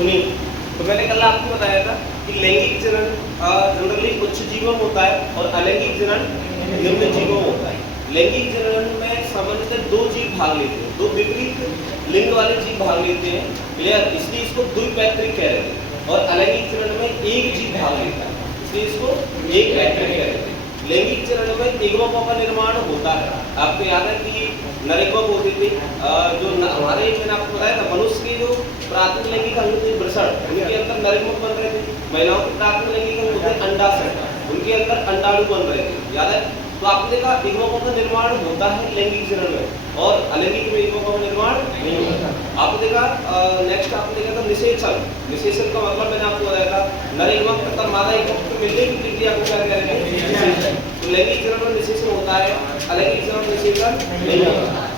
सुनिए, तो मैंने कल आपको बताया था कि लैंगिक जनन जनरली उच्च जीवों में होता है और अलैंगिक जनन निम्न जीवों में होता है। लैंगिक जनन में सामान्यतः दो जीव भाग लेते हैं, दो विपरीत लिंग वाले जीव भाग लेते हैं, क्लियर, इसलिए इसको द्विपैतृक कह रहे हैं। और अलैंगिक जनन में एक जीव भाग लेता है, इसलिए इसको एक पैतृक कह रहे हैं। लैंगिक जनन में युग्मकों का निर्माण होता है। आपको याद है कि नरयुग्मक होते थे, जो हमारे मैंने आपको बताया था मनुष्य के जो प्राथमिक लैंगिक अंग थे वृषण, उनके अंदर नरयुग्मक बन रहे थे। महिलाओं के प्राथमिक लैंगिक अंग होते अंडाशय, उनके अंदर अंडाणु बन रहे थे, याद है। तो आपने देखा युग्मकों का निर्माण होता है लैंगिक जनन में और अलैंगिक में युग्मकों का निर्माण नहीं होता। आपने देखा नेक्स्ट आपने देखा था निषेचन। निषेचन का मतलब मैंने आपको बताया था नरयुग्मक तथा मादा युग्मक के मिलने की प्रक्रिया को क्या कहते हैं, निषेचन। तो लैंगिक जनन में निषेचन होता है, अलैंगिक जनन में निषेचन नहीं होता।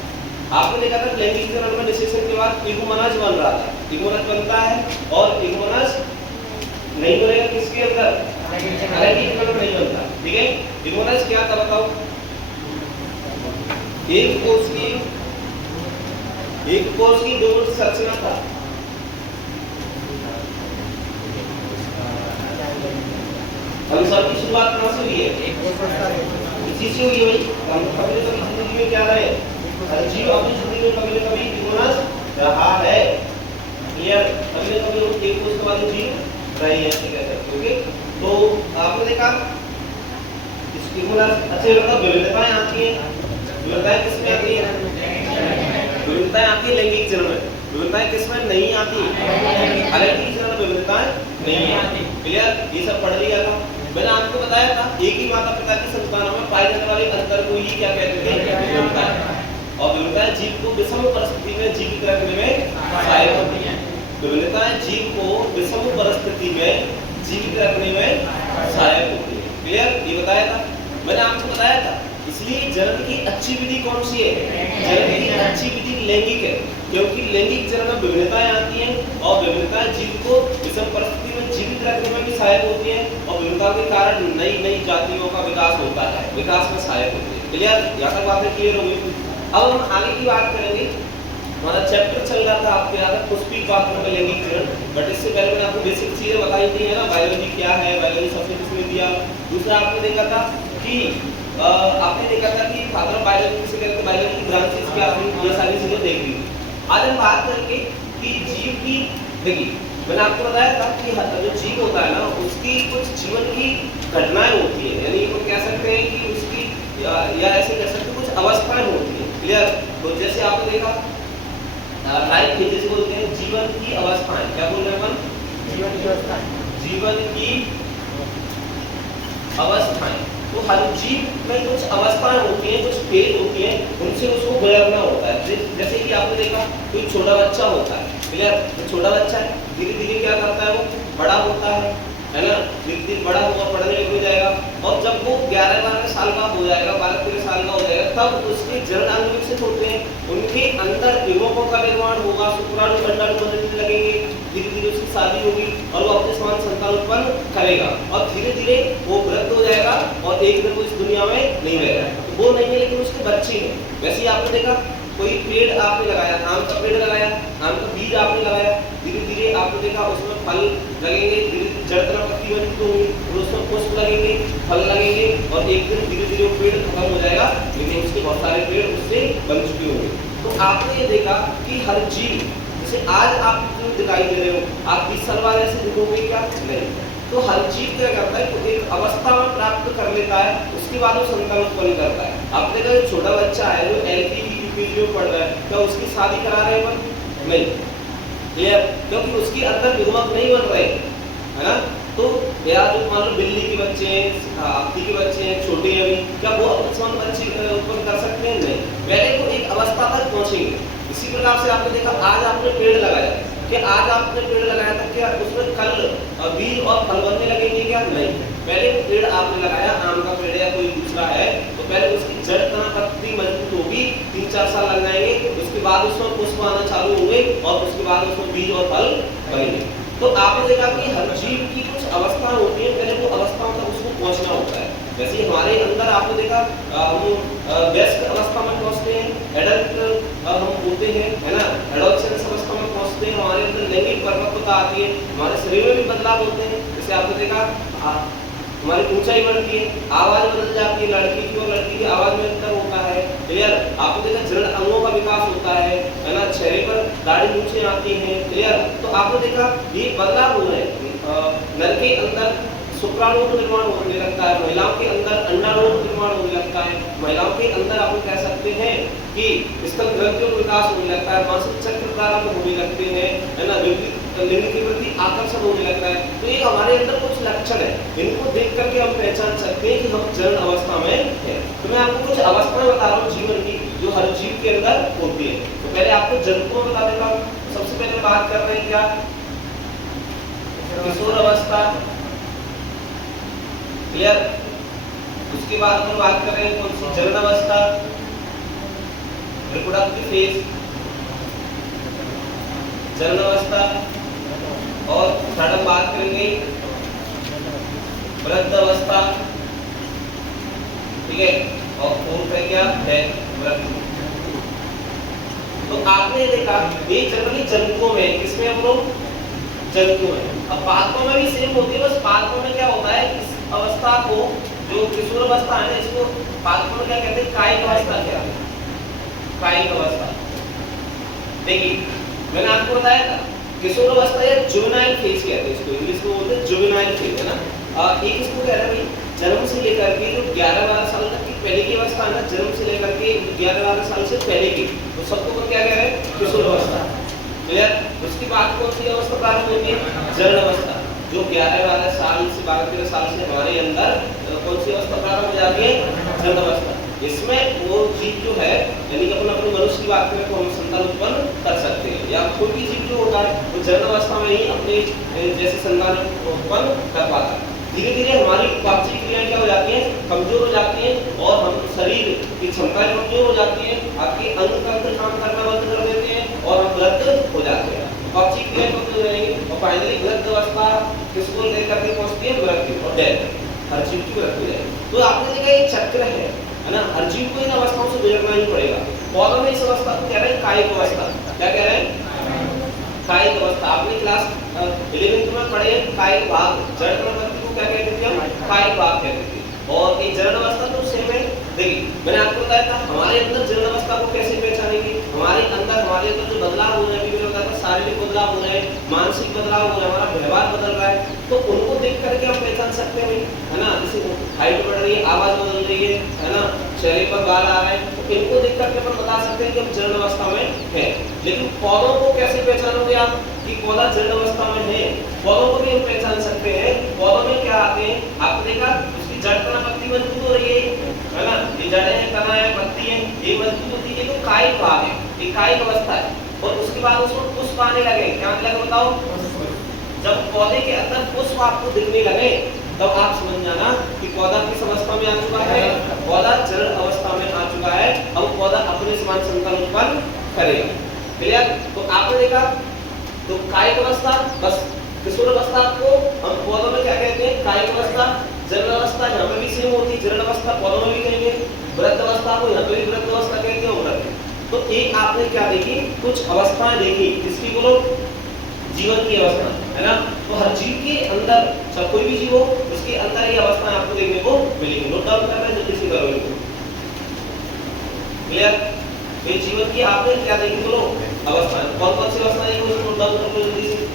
आपने देखा था लैंगिक जनन में निषेचन के बाद इगुमनज बन रहा था, इगुमनज बनता है और इगुमनज नहीं बनेगा किसके अंदर, अलैंगिक जनन नहीं बनता, ठीक है। इगुमनज क्या था बताओ, एक कोष की दो संरचना था। अनुसार की शुरुआत कहां से हुई है, इसी से हुई है भाई। हम कभी जिंदगी में क्या रहे, हर जीव अपनी जिंदगी में कभी न कभी इगुमनज रहा है, क्लियर। कभी न कभी एक कोष के बाद जीव रहे हैं, ठीक है, ओके। तो आपने देखा इगुमनज अच्छे मतलब विविधताएं आती हैं, विविधताएं किसमें आती है, विविधताएं आती है लैंगिक जनन में, विविधताएं किसमें नहीं आती, अलैंगिक जनन में विविधताएं नहीं आती, क्लियर। ये सब पढ़ लिया था मैंने आपको बताया था। एक ही माता पिता की संतानों में पाए जाने वाले अंतर को ही क्या कहते थे, विविधताएं। और विविधताएं जीव को विषम परिस्थिति में जीवित रखने में सहायक होती हैं। विविधताएं जीव को विषम परिस्थिति में जीवित रखने में सहायक होती है, क्लियर। ये बताया था मैंने आपको बताया था। इसलिए जनन की अच्छी विधि कौन सी है, जनन की अच्छी विधि लैंगिक है, क्योंकि लैंगिक जनन में विविधताएं आती हैं और विविधताएं जीव को विषम परिस्थिति में जीवित रखने में भी सहायक होती है और विविधता के कारण नई नई जातियों का विकास होता है, विकास में सहायक होती है, क्लियर। यहाँ तक बातें क्लियर हो गई। अब हम आगे की बात करेंगे। हमारा चैप्टर चल रहा था आपको याद है पुष्पी पात्र में लैंगिक जनन, बट इससे पहले मैंने आपको बेसिक चीजें बताई थी, है ना। बायोलॉजी क्या है, बायोलॉजी सबसे किसने दिया। दूसरा आपने देखा था कि फादर ऑफ बायोलॉजी किसे कहते हैं, बायोलॉजी की ब्रांचेस क्या थी, ये सारी चीजें देख ली। आज हम बात करेंगे कि जीव की, देखिए मैंने आपको बताया था कि जो जीव होता है ना उसकी कुछ जीवन की घटनाएं होती है, यानी वो कह सकते हैं कि उसकी या ऐसे कह सकते हैं कुछ अवस्थाएं होती है, क्लियर। तो जैसे आपने देखा लाइफ फेजेस बोलते हैं, जीवन की अवस्थाएं, क्या बोल रहे हैं अपन, जीवन की अवस्थाएं, जीवन की अवस्थाएं। तो हर जीव में कुछ अवस्थाएं होती हैं, कुछ फेज होती हैं, उनसे उसको गुजरना होता है। जैसे कि आपने देखा कोई छोटा बच्चा होता है, क्लियर। तो छोटा बच्चा है, धीरे धीरे क्या करता है, वो बड़ा होता है ना, धीरे धीरे बड़ा होगा, पढ़ने लग जाएगा और जब वो 11-12 साल का हो जाएगा, 12-13 साल का हो जाएगा, तब उसके जनन अंग विकसित होते हैं, उनके अंदर युग्मकों का निर्माण होगा, शुक्राणु अंडाणु बनने लगेंगे, धीरे धीरे उसकी शादी होगी और वो अपने समान संतान उत्पन्न करेगा और धीरे धीरे वो वृद्ध हो जाएगा और एक दिन वो इस दुनिया में नहीं रहेगा। तो वो नहीं है लेकिन उसके बच्चे हैं। वैसे ही आपने देखा कोई पेड़ आपने लगाया, आम का पेड़ लगाया, आम का बीज आपने लगाया, धीरे धीरे आपने देखा उसमें फल लगेंगे, धीरे धीरे जड़ तरह पत्ती बनी होंगी और उसमें पुष्प लगेंगे, फल लगेंगे और एक दिन धीरे धीरे वो पेड़ खत्म हो जाएगा, लेकिन उसके बहुत सारे पेड़ उससे बन चुके होंगे। तो आपने ये देखा कि हर जीव, जैसे आज आप जो दिखाई दे रहे हो, आप 20 साल बाद ऐसे दिखोगे क्या, नहीं। तो हर जीव क्या करता है, तो एक अवस्था में प्राप्त कर लेता है, उसके बाद वो संतान उत्पन्न करता है। आपने देखा छोटा बच्चा है जो एलकेजी यूकेजी में पढ़ रहा है, क्या उसकी शादी करा रहे हैं, नहीं, क्लियर, क्योंकि उसके अंदर युग्मक नहीं बन रहे, है ना। तो या जो मान लो बिल्ली के बच्चे हैं, हाथी के बच्चे हैं, छोटे हैं, अभी क्या वो अपने समान बच्चे उत्पन्न कर सकते हैं, नहीं, पहले वो एक अवस्था तक पहुंचेंगे। इसी प्रकार से आपने देखा आज आपने पेड़ लगाया, कि आज आपने पेड़ लगाया था, क्या उसमें कल बीज और फल बनने लगेंगे क्या, नहीं। पहले पेड़ आपने लगाया, आम का पेड़ या कोई दूसरा है, तो पहले उसकी जड़ तना पत्ती मजबूत होगी, 3-4 साल लग जाएंगे, उसके बाद उसमें पुष्प आना चालू होंगे और उसके बाद उसमें बीज और फल बनेंगे। तो आपने देखा कि हर जीव की कुछ अवस्था होती है, पहले वो अवस्थाओं तक उसको पहुंचना होता है। वैसे हमारे अंदर आपने देखा हम वयस्क अवस्था में पहुंचते हैं, एडल्ट हम होते हैं, है ना, एडोलसेंस अवस्था में पहुंचते हैं, हमारे अंदर लैंगिक परिपक्वता अवस्था आती है, हमारे शरीर में भी बदलाव होते हैं। जैसे आपने देखा हमारी ऊंचाई बढ़ती है, आवाज बदल जाती है, लड़की की और लड़की की आवाज में अंतर होता है। क्लियर? आपने देखा जड़ अंगों का विकास होता है ना, चेहरे पर दाढ़ी नीचे आती है। क्लियर? तो आपने देखा ये बदलाव हो रहे हैं। नर के अंदर शुक्राणु का निर्माण होने लगता है, महिलाओं के अंदर अंडाणु का निर्माण होने लगता है, महिलाओं के अंदर आप कह सकते हैं कि स्तन ग्रंथियों का विकास होने लगता है, मानसिक चक्र प्रारंभ होने लगते हैं, है ना, लिंग के प्रति आकर्षण होने लगता है। तो ये हमारे अंदर कुछ लक्षण है, इनको देख करके हम पहचान सकते हैं कि हम जड़ अवस्था में हैं। तो मैं आपको कुछ अवस्थाएं बता रहा हूँ जीवन की, जो हर जीव के अंदर होती है। तो पहले आपको जंतुओं बता देता हूँ। सबसे पहले बात कर रहे हैं क्या, किशोर अवस्था। क्लियर? उसके बाद हम बात कर रहे हैं कौन सी, जनन अवस्था, रिप्रोडक्टिव फेज, जनन अवस्था, और थर्ड हम बात करेंगे वृद्ध अवस्था। ठीक है? और फोर्थ है क्या, डेथ। तो आपने देखा ये जनरली जंतुओं में, किसमें हम लोग, जंतुओं में। अब पादपों में भी सेम होती है, बस पादपों में क्या होता है, इस अवस्था को जो किशोर अवस्था है, इसको पादपों में क्या कहते हैं, कायिक अवस्था। क्या कायिक अवस्था? देखिए मैंने आपको बताया था किशोर अवस्था या जुवेनाइल फेज कहते हैं इसको, इंग्लिश में बोलते हैं जुवेनाइल फेज, है ना। एक इसको कह रहे हैं भाई जन्म से लेकर के जो 11-12 साल तक की पहले की अवस्था है ना, जन्म से लेकर के 11-12 साल से पहले की, तो सबको तो क्या कह रहे हैं, किशोर अवस्था। क्लियर? उसकी बात कौन सी अवस्था प्रारंभ होती है, जनन अवस्था, जो 11-12 साल से 12-13 साल से हमारे अंदर कौन सी अवस्था प्रारंभ हो जाती है, जनन अवस्था। इसमें वो जीव जो है, यानी कि अपन अपने मनुष्य की बात करें तो हम संतान उत्पन्न कर सकते हैं, या कोई भी जीव जो होता है वो जनन अवस्था में ही अपने जैसे संतान उत्पन्न कर पाता है। धीरे धीरे हमारी पाचन क्रियाएं क्या हो जाती हैं, कमजोर हो जाती हैं, और हम शरीर की क्षमताएं कमजोर हो जाती हैं, आपके अंग तंत्र काम करना बंद कर देते हैं, और हम वृद्ध हो जाते हैं, पाचन क्रियाएं कमजोर हो जाएंगी, और फाइनली वृद्ध अवस्था किसको लेकर के पहुंचती है, मृत्यु और डेथ, हर जीव की मृत्यु है। तो आपने देखा ये चक्र है ना, हर जीव को इन अवस्थाओं से गुजरना ही पड़ेगा। पौधों में इस अवस्था को कह रहे हैं कायिक अवस्था। क्या कह रहे हैं, कायिक अवस्था। आपने क्लास 11th में पढ़े कायिक भाग, जड़ प्रवृत्ति को क्या कहते थे हम, कायिक भाग कहते थे। और ये जड़ अवस्था तो सेम है। देखिए मैंने आपको बताया था हमारे अंदर जड़ अवस्था को कैसे पहचानेंगे, हमारे अंदर जो बदलाव हो रहे हैं, मैंने बताया था शारीरिक बदलाव हो रहे हैं, मानसिक बदलाव हो रहा है, हमारा व्यवहार बदल रहा है, तो उनको देख करके हम पहचान सकते हैं, है ना। जैसे हाइट बढ़ रही है, आवाज बदल रही है ना, चेहरे पर बाल आ रहे हैं, तो इनको देख करके अपन बता सकते हैं कि हम जड़ अवस्था में है। लेकिन पौधों को कैसे पहचानोगे आप कि पौधा जड़ अवस्था में है? पौधों को भी हम पहचान सकते हैं। पौधों में क्या आते हैं, आपने देखा उसकी जड़, तना, पत्ती मजबूत हो रही है ना, ये जड़ें हैं, तना है, पत्ती है, ये मजबूत होती है, तो कायिक भाग है, ये कायिक अवस्था है। और उसके बाद उसमें पुष्प आने लगे, क्या आने लगे बताओ, जब पौधे के अंदर पुष्प आपको दिखने लगे तब आप समझ जाना कि पौधा किस अवस्था में आ चुका है, पौधा जड़ अवस्था में आ चुका है। अब पौधा अपने समान संतान उत्पन्न करेगा। क्लियर? तो आपने देखा तो कायिक अवस्था, बस किशोर अवस्था को हम पौधों में क्या कहते हैं, कायिक अवस्था। जनन अवस्था यहाँ पे भी सेम होती है, जनन अवस्था पौधों में भी कहेंगे, वृद्ध अवस्था को यहाँ पे भी वृद्ध अवस्था कहते हैं, वृद्ध। तो एक आपने क्या देखी, कुछ अवस्थाएं देखी, किसकी बोलो, जीवन की अवस्था, है ना। तो हर जीव के अंदर, सब कोई भी जीव हो उसके अंदर ये अवस्थाएं आपको देखने को मिलेंगी। नोट डाउन कर रहे हैं, जल्दी से करो इनको। क्लियर? ये जीवन की आपने क्या देखी बोलो, अवस्थाएं, कौन कौन सी अवस्थाएं हैं, नोट डाउन कर लो जल्दी से।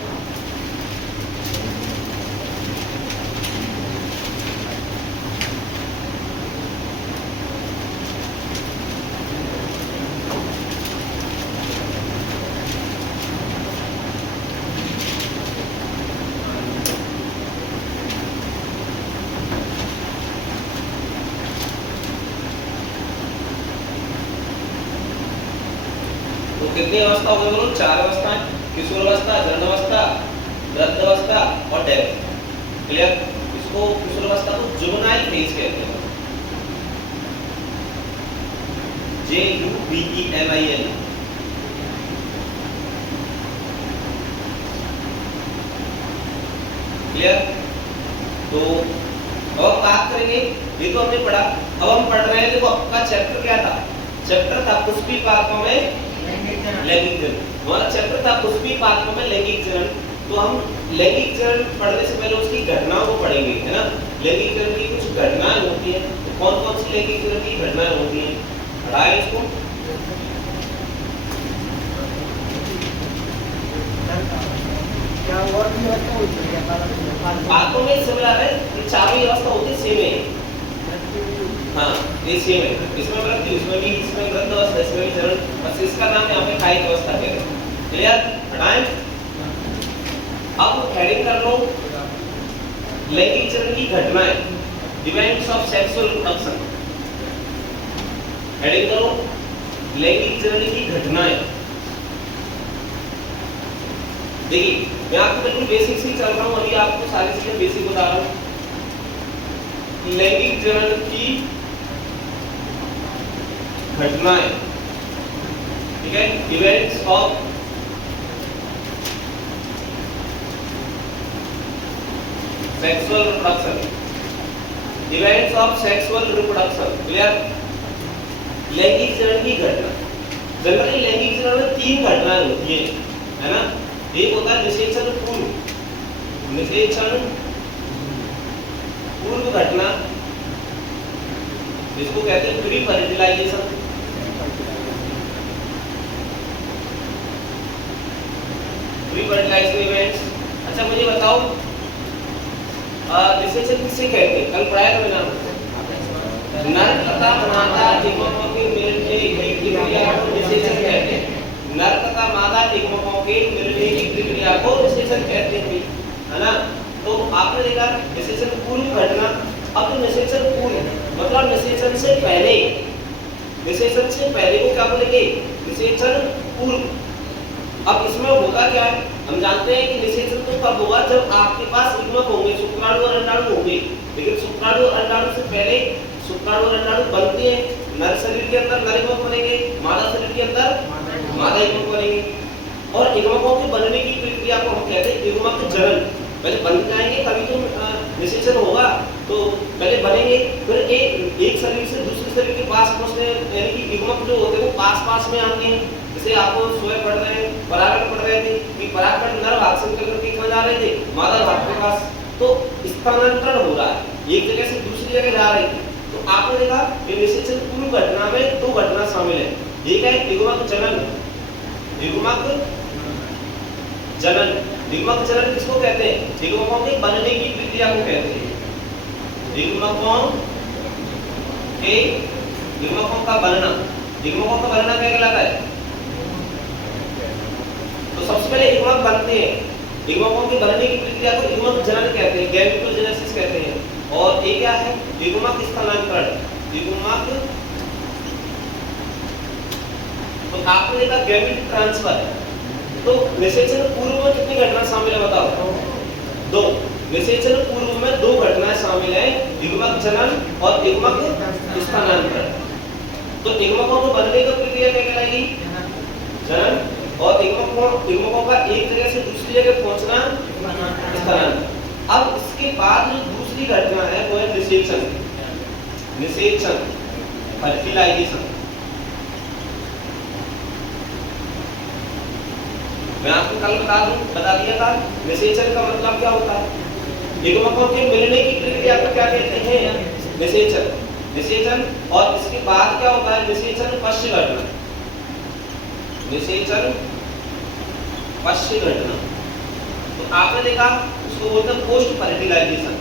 कितनी अवस्था हो गई बोलो, 4 अवस्थाएं, किशोर अवस्था, जनन अवस्था, वृद्ध अवस्था और डेथ। क्लियर? इसको किशोर अवस्था को जुवेनाइल फेज कहते हैं, JUVENIL। क्लियर? तो अब बात करेंगे, ये तो हमने पढ़ा, अब हम पढ़ रहे हैं, देखो आपका चैप्टर क्या था, चैप्टर था पुष्पी पादपों में लैंगिक जनन। हमारा चैप्टर था पुष्पी पादपों में लैंगिक जनन। तो हम लैंगिक चरण पढ़ने से पहले उसकी घटनाओं को पढ़ेंगे, है ना। लैंगिक चरण की कुछ घटनाएं होती हैं, तो कौन कौन सी लैंगिक चरण की घटनाएं होती हैं, पढ़ाए इसको। बातों में सिमिलर है, ये चारों अवस्था होती है सेम है। हाँ ये सेम है, इसमें वृद्धि, इसमें भी, इसमें वृद्ध अवस्था, इसमें भी चरण, बस इसका नाम यहाँ पे कायिक अवस्था कह रहे हैं। क्लियर, हटाएं। अब हेडिंग कर लो लैंगिक चरण की घटनाएं, events of sexual reproduction. Heading करो लैंगिक चरण की घटनाएं। देखिए मैं आपको बिल्कुल बेसिक से चल रहा हूँ, अभी आपको सारी चीजें बेसिक बता रहा हूँ। लैंगिक चरण की घटनाएं, ठीक है, events of sexual reproduction, events of sexual reproduction. Clear, लैंगिक चरण की घटना, जनरली लैंगिक चरण में 3 घटनाएं होती है ना। एक होता है निषेचन पूर्व, निषेचन पूर्व घटना, जिसको कहते हैं pre fertilization. Pre fertilization events. अच्छा मुझे बताओ निषेचन किसे कहते हैं, कल पढ़ाया था मैंने। नर तथा मादा युग्मकों के मिलने की क्रिया को निषेचन कहते हैं। नर तथा मादा युग्मकों के मिलने की प्रक्रिया को निषेचन कहते हैं, है ना। तो आपने देखा निषेचन पूर्व घटना। अब तो निषेचन पूर्व मतलब निषेचन से पहले, निषेचन से पहले को क्या बोलेंगे, निषेचन पूर्व। अब इसमें होता क्या है, हम जानते हैं कि निषेचन तो तब होगा जब आपके पास युग्मक होंगे, शुक्राणु और अंडाणु होंगे। लेकिन शुक्राणु और अंडाणु से पहले शुक्राणु और अंडाणु बनते हैं। नर शरीर के अंदर नर युग्मक बनेंगे, मादा शरीर के अंदर मादा युग्मक बनेंगे। और युग्मकों के बनने की प्रक्रिया को हम कहते हैं युग्मक जनन। पहले बन जाएंगे तभी तो निषेचन होगा। तो पहले बनेंगे, फिर एक शरीर से दूसरे शरीर के पास पहुंचते हैं, यानी कि युग्मक जो होते हैं वो पास में आते हैं। जैसे आपको स्वयं पढ़ रहे हैं, परागण पढ़ रहे थे कि परागण नर भाग से निकल करके कहाँ जा रहे थे, मादा भाग के पास। तो स्थानांतरण हो रहा है, एक जगह से दूसरी जगह जा रही थी। तो आपने देखा कि निषेचन पूर्व घटना में 2 घटना शामिल है। एक है युग्मक जनन, युग्मक जनन। युग्मक जनन किसको कहते हैं, युग्मकों के बनने की प्रक्रिया को कहते हैं। युग्मकों का बनना, युग्मकों का बनना क्या कहलाता है। तो सबसे पहले युग्मक बनते हैं, युग्मकों के बनने की प्रक्रिया को युग्मक जनन कहते हैं, गैमेटोजेनेसिस कहते हैं। और ये क्या है, युग्मक स्थानांतरण, युग्मक। तो आपने देखा गैमेट ट्रांसफर। तो निषेचन पूर्व में कितनी घटना शामिल है बताओ, 2। निषेचन पूर्व में 2 घटनाएं शामिल है, युग्मक जनन और युग्मक स्थानांतरण। तो युग्मकों को बनने की प्रक्रिया क्या कहलाएगी, जनन। और युग्मकों का एक जगह से दूसरी जगह पहुंचना स्थानांतरण। अब इसके बाद जो दूसरी घटना है वो है निषेचन, निषेचन फर्टिलाइजेशन। मैं आपको कल बता दिया था निषेचन का मतलब क्या होता है। युग्मकों के मिलने की प्रक्रिया को क्या कहते हैं, निषेचन। निषेचन और इसके बाद क्या होता है, निषेचन पश्च घटना, निषेचन पश्च घटना। तो आपने देखा उसको बोलते हैं post fertilization.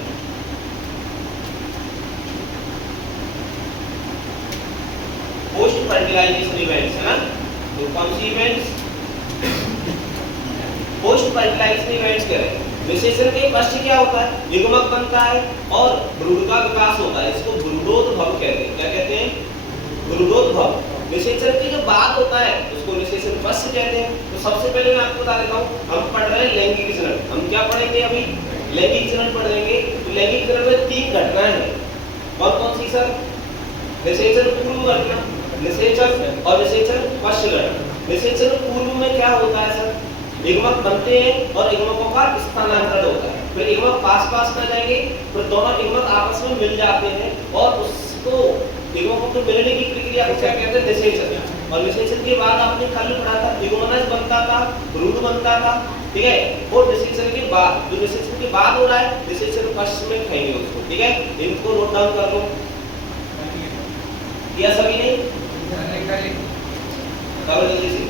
Post fertilization events, है ना। तो कौन सी इवेंट्स, पोस्ट फर्टिलाइजेशन इवेंट्स कह रहे हैं। निषेचन के पश्चात क्या होता है, युग्मक बनता है और भ्रूण का विकास होता है, इसको भ्रूणोद्भव कहते हैं। क्या कहते हैं, भ्रूणोद्भव। निषेचन के जो बाद होता है उसको निषेचन पश्चात कहते हैं। तो सबसे पहले मैं आपको बता देता हूँ, हम पढ़ रहे हैं लैंगिक चरण। हम क्या पढ़ेंगे अभी, लैंगिक चरण पढ़ेंगे। तो लैंगिक चरण में 3 घटनाएं हैं, कौन कौन सी सर, निषेचन पूर्व घटना, निषेचन और निषेचन पश्चात घटना। निषेचन पूर्व में क्या होता है सर, युग्मक बनते हैं और युग्मकों का स्थानांतरण होता है। फिर युग्मक पास कर जाएंगे, फिर दोनों युग्मक आपस में मिल जाते हैं और उसको युग्मकों के मिलने की प्रक्रिया को क्या कहते हैं, निषेचन। और निषेचन के बाद आपने कल पढ़ा था इगोमनस बनता था, रूट बनता था, ठीक है। और निषेचन के बाद, जो निषेचन के बाद हो रहा है, निषेचन पश्च में कहेंगे उसको, ठीक है। इनको नोट डाउन कर लो, या सभी नहीं करो जल्दी से।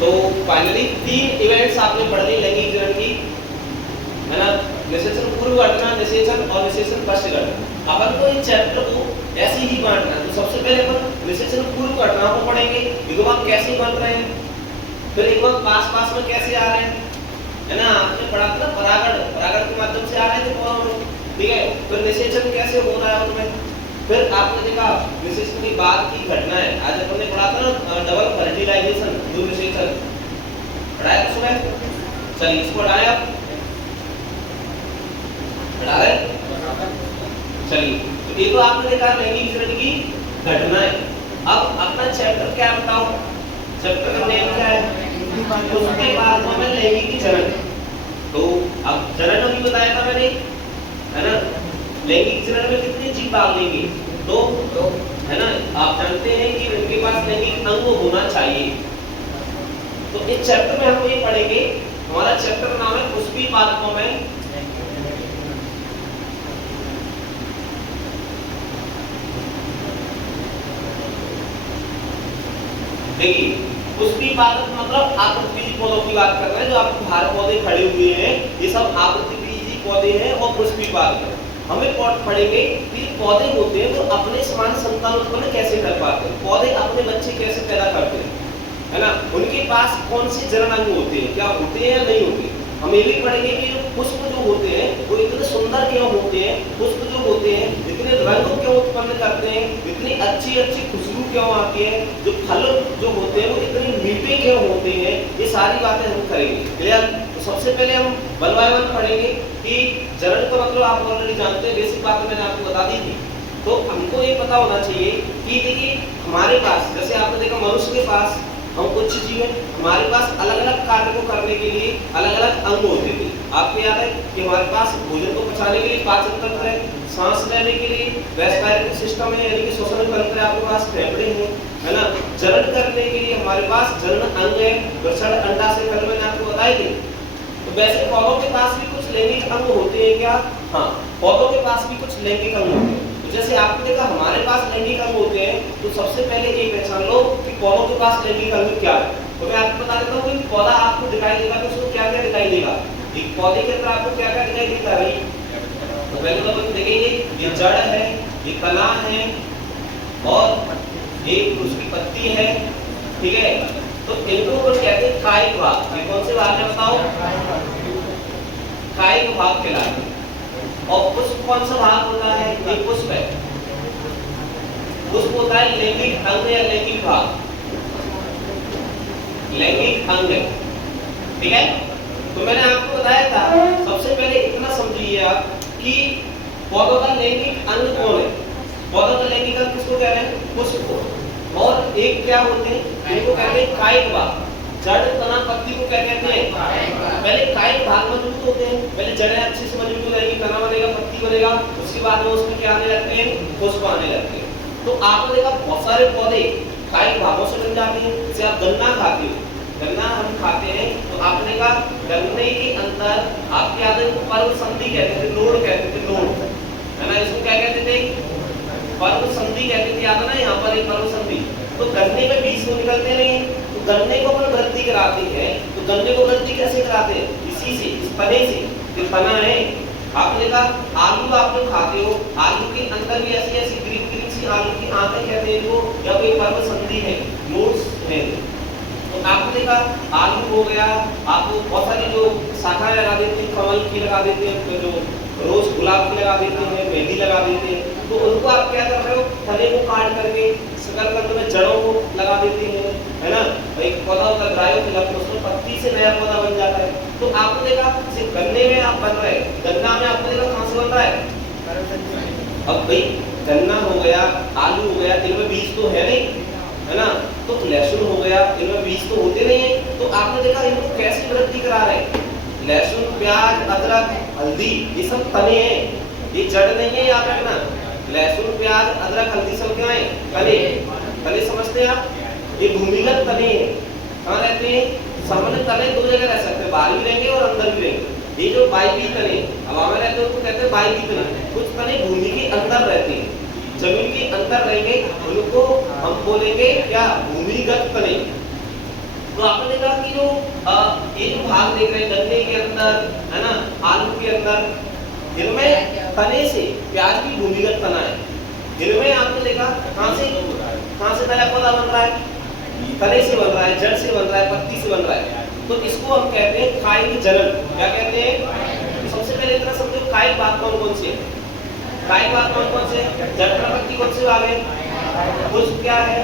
तो फाइनली 3 इवेंट्स आपने पढ़ ली लैंगिक जनन की, है ना। निषेचन पूर्व घटना, निषेचन और निषेचन पश्च घटना। अपन को इस चैप्टर को ऐसे ही बांटना है। तो सबसे पहले अपन निषेचन पूर्व घटना को पढ़ेंगे, युग्मक कैसे बन रहे हैं, फिर युग्मक पास में कैसे आ रहे हैं, है ना। आपने पढ़ा था ना परागण के माध्यम से आ रहे थे कौन में, ठीक है। फिर निषेचन कैसे हो रहा है उनमें, फिर आपने देखा निषेचन के बाद की घटना है। आज अपन ने पढ़ा था ना डबल फर्टिलाइजेशन, जो निषेचन पढ़ाया था सुबह। चलिए इसको पढ़ाए आप, पढ़ा है। चलिए तो ये तो आपने देखा लैंगिक जनन की घटना है। अब अपना चैप्टर क्या बताओ, चैप्टर का नेम क्या है, उसके बाद में लैंगिक जनन। तो अब जनन अभी बताया था मैंने, है ना। लैंगिक जनन में कितने जीव भाग लेंगे, तो है ना। आप जानते हैं कि उनके पास लैंगिक अंग होना चाहिए। तो इस चैप्टर में हम ये पढ़ेंगे, हमारा चैप्टर का नाम है पुष्पी पादपों में देखिए पुष्पी पादप मतलब आवृत्तिबीजी पौधों की बात कर रहे हैं। जो आपके बाहर पौधे खड़े हुए हैं ये सब आवृत्तिबीजी पौधे हैं और पुष्पी पादप। हमें पढ़ेंगे कि पौधे होते हैं तो अपने समान संतान उत्पन्न कैसे कर पाते हैं, पौधे अपने बच्चे कैसे पैदा करते हैं, है ना। उनके पास कौन से जनन अंग होते हैं, क्या होते हैं या नहीं होते। हम ये भी पढ़ेंगे कि जो पुष्प जो होते हैं वो इतने सुंदर क्यों होते हैं, पुष्प जो होते हैं इतने रंग क्यों उत्पन्न करते हैं, इतनी अच्छी खुशबू क्यों आती है, जो फल जो होते हैं वो इतने मीठे क्यों होते हैं, ये सारी बातें हम करेंगे। क्लियर। तो सबसे पहले हम वन बाय वन पढ़ेंगे कि जनन का मतलब आप ऑलरेडी जानते हैं, बेसिक बातें मैंने आपको बता दी थी। तो हमको ये पता होना चाहिए कि देखिए हमारे पास, जैसे आपने देखा मनुष्य के पास हम कुछ जीव हैं, हमारे पास अलग अलग कार्य को करने के लिए अलग अलग अंग होते थे। आपको याद है कि हमारे पास भोजन को पचाने के लिए पाचन तंत्र है, सांस लेने के लिए रेस्पिरेटरी सिस्टम है यानी कि श्वसन तंत्र है, आपके पास फेफड़े हैं, है ना। जनन करने के लिए हमारे पास जनन अंग है, वृषण अंडाशय कल मैंने आपको बताए थे। तो वैसे पौधों के पास भी कुछ लैंगिक अंग होते हैं क्या, हाँ पौधों के पास भी कुछ लैंगिक अंग होते हैं। जैसे आपने देखा हमारे पास लैंगिक अंग होते हैं, तो सबसे पहले ये पहचान लो कि पौधों के पास लैंगिक अंग क्या है। तो मैं आपको बता देता हूँ कि पौधा आपको दिखाई देगा तो उसको क्या क्या दिखाई देगा, एक पौधे के अंदर आपको क्या क्या दिखाई देता है। तो पहले तो अपन देखेंगे ये जड़ है, ये तना है और एक उसकी पत्ती है, ठीक है। तो इनको अपन कहते हैं कायिक भाग। ये कौन से भाग है बताओ, कायिक भाग कहलाते हैं। और पुष्प कौन सा भाग होता है, ये पुष्प है। पुष्प होता है लैंगिक अंग या लैंगिक भाग, लैंगिक अंग, ठीक है। तो मैंने आपको बताया था, सबसे पहले इतना समझिए आप कि पौधों का लैंगिक अंग कौन है। पौधों का लैंगिक अंग किसको कह रहे हैं, पुष्प को। और एक क्या होते हैं, इनको कहते हैं कायिक भाग। जड़ तना पत्ती को क्या कहते हैं, पहले कायिक भाग मजबूत होते हैं, पहले जड़ें अच्छे से मजबूत रहेगी, तना बनेगा, पत्ती बनेगा, उसके बाद में उसमें क्या आने लगते हैं, पुष्प आने लगते हैं। तो आपने देखा बहुत सारे पौधे कायिक भागों से बन जाते हैं। जैसे आप गन्ना खाते हो, गन्ना हम खाते हैं तो आपने कहा गन्ने के अंदर आपके आदमी को पर्व संधि कहते थे, नोड कहते थे, नोड, है ना। इसको क्या कहते थे, पर्व संधि कहते थे, याद है ना, यहाँ पर एक पर्व संधि। तो गन्ने में बीज तो निकलते नहीं, तो गन्ने को अपन वृद्धि कराते हैं। तो गन्ने को वृद्धि कैसे कराते हैं, इसी से, इस पने से, जो तना है। आपने कहा आलू आप लोग खाते हो, आलू के अंदर भी ऐसी ऐसी ग्रीन ग्रीन सी आलू की आंखें कहते हैं इनको, या कोई पर्व संधि है, नोड्स है। तो आपने देखा आलू हो गया, आपको बहुत सारी जो शाखाएं लगा देते हैं, कमल की लगा देते हैं, जो रोज गुलाब की लगा देते हैं, मेहंदी लगा देते हैं। तो उनको आप क्या कर रहे हो, तने को काट करके शकरकंद में जड़ों को लगा देते हैं, है ना। एक पौधा होता है ग्रायोफिलम, उसमें पत्ती से नया पौधा बन जाता है। तो आपने देखा सिर्फ गन्ने में आप बन रहे, गन्ना में आपने देखा कहाँ से बन रहा है। अब भाई गन्ना हो गया, आलू हो गया, इनमें बीज तो है नहीं, है ना। तो लहसुन हो गया, इनमें बीज तो होते नहीं है, तो आपने देखा इनको कैसी वृद्धि करा रहे हैं। लहसुन, प्याज, अदरक, हल्दी, ये सब तने हैं, ये जड़ नहीं है। याद रखना, लहसुन, प्याज, अदरक, हल्दी सब क्या है? तने। तने समझते हैं आप? ये भूमिगत तने हैं। कहाँ रहते हैं? सामान्य तने दो जगह रह सकते हैं, बाहर भी रहेंगे और अंदर भी रहेंगे। ये जो वायवीय तने हवा में रहते हैं उनको कहते हैं वायवीय तने। कुछ तने भूमि के अंदर रहते हैं, जमीन के अंदर रहेंगे, उनको हम बोलेंगे क्या? भूमिगत तने। तो आपने देखा कि जो ये जो भाग देख रहे हैं गन्ने के अंदर, है ना, आलू के अंदर, इनमें तने से, प्याज भी भूमिगत तना है, इनमें आपने देखा कहां से नया पौधा बन रहा है? तने से बन रहा है, जड़ से बन रहा है, पत्ती से बन रहा है। तो इसको हम कहते हैं कायिक जनन। क्या कहते हैं? सबसे पहले इतना समझो, कायिक भाग कौन कौन से है? कायिक भाग कौन कौन से? जड़ प्रपत्ति कौन से भाग है? कुछ क्या है?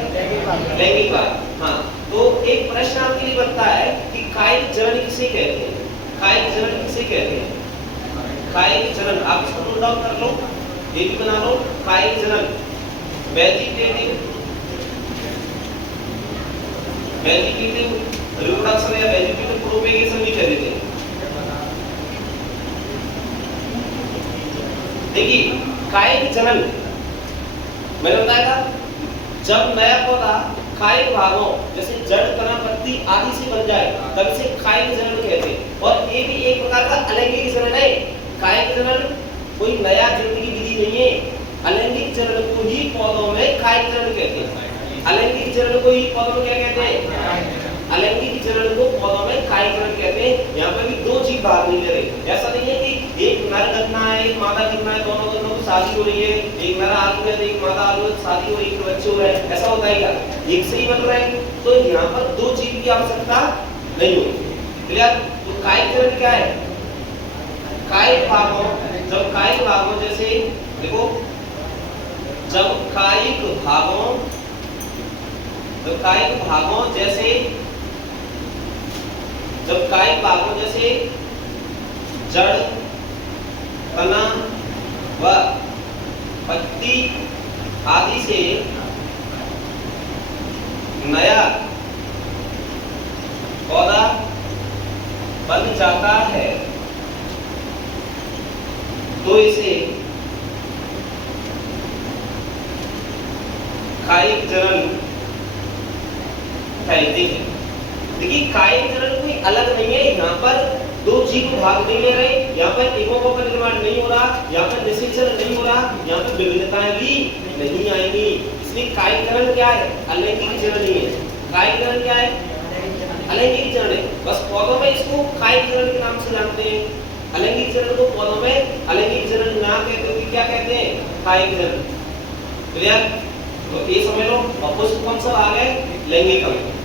लैंगिक भाग। हाँ, तो एक प्रश्न आपके लिए बनता है कि कायिक जनन किसे कहते हैं? कायिक जनन किसे कहते हैं? कायिक जनन, आप इसको नोट डाउन कर लो, ये भी बना लो। कायिक जनन, वेजिटेटिव रिप्रोडक्शन या वेजिटेटिव प्रोपेगेशन भी कहते हैं। देखिए, कायिक जनन मैंने बताया था, जब नया पौधा कायिक भागों जैसे जड़, तना, पत्ती आदि से बन जाए तब इसे कायिक जनन कहते हैं। और ये भी एक प्रकार का अलैंगिक जनन है। कायिक जनन कोई नया जनन की विधि नहीं है। अलैंगिक जनन को ही पौधों में कायिक जनन कहते हैं। अलैंगिक जनन को ही पौधों में क्या कहते हैं? अलैंगिक जनन को पौधों में कायिक जनन कहते हैं। यहाँ पे भी दो जीव भाग नहीं ले रहे। ऐसा नहीं है कि एक नर गन्ना है, एक मादा गन्ना है, दोनों गन्नों की शादी हो रही है, एक नर आलू है, एक मादा आलू है, शादी हो रही है, बच्चे हो रहे हैं, ऐसा होता है क्या? एक से ही बन रहे हैं। तो यहाँ पर दो जीव की आवश्यकता नहीं होती। क्लियर? तो कायिक जनन क्या है? कायिक भागों, जब कायिक भागों जैसे देखो, जब कायिक भागों जैसे जड़, तना व पत्ती आदि से नया पौधा बन जाता है तो इसे कायिक जनन कहते हैं। देखिए, कायिक जनन कोई अलग नहीं है। यहाँ पर दो जीव भाग नहीं ले रहे, यहाँ पर एकों का निर्माण नहीं हो रहा, यहाँ पर निषेचन नहीं हो रहा, यहाँ पर विभिन्नताएं भी नहीं आएंगी। इसलिए कायिक जनन क्या है? अलैंगिक जनन ही है। कायिक जनन क्या है? अलैंगिक जनन है। बस पौधों में इसको कायिक जनन के नाम से जानते हैं। अलैंगिक जनन को पौधों में अलैंगिक जनन ना कहते हुए क्या कहते हैं? कायिक जनन। क्लियर? तो ये समझ लो। और पुष्प कौन सा भाग है? लैंगिक अंग।